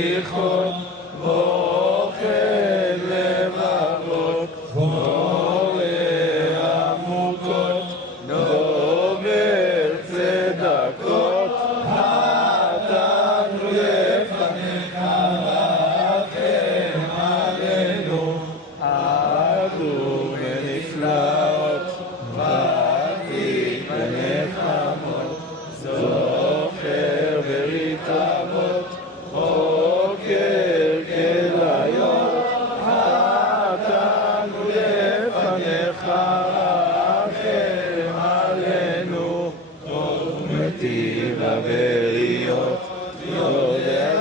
סליחות, אוכל לבבות, בורא עמוקות, דובר צדקות, חטאנו לפניך, רחם עלינו, עדו ונפלאות, ותיק ונחמות, זוכר ברית אבות, חוקר כליות, חטאנו לפניך, רחם עלינו, מטיב הבריות, יודע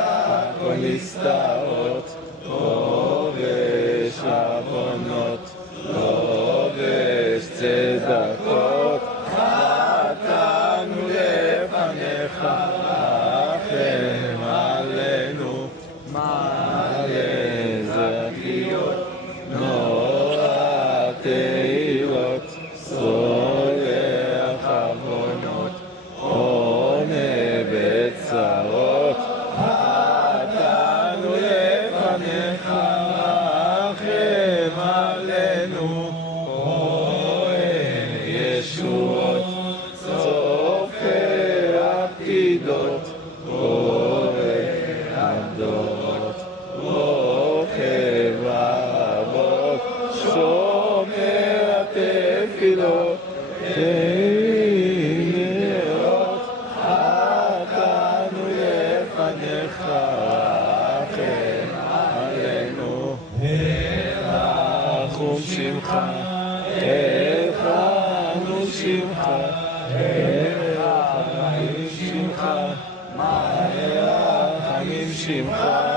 כל נסתרות, לובש עוונות, לובש צדקות, חטאנו לפניך, רחם עלינו, מלא זכיות, נורא תהילות, סולח עוונות, עונה בצרות, חטאנו לפניך, רחם עלינו, רואה ישועות, צופה עתידות, רואה הדורות, רוכב אבות, שומע תפילות, נרות, חטאנו לפניך, רחם עלינו, רחום שמך, רחמנו שמך, רחמים שמך, רחמים שמך.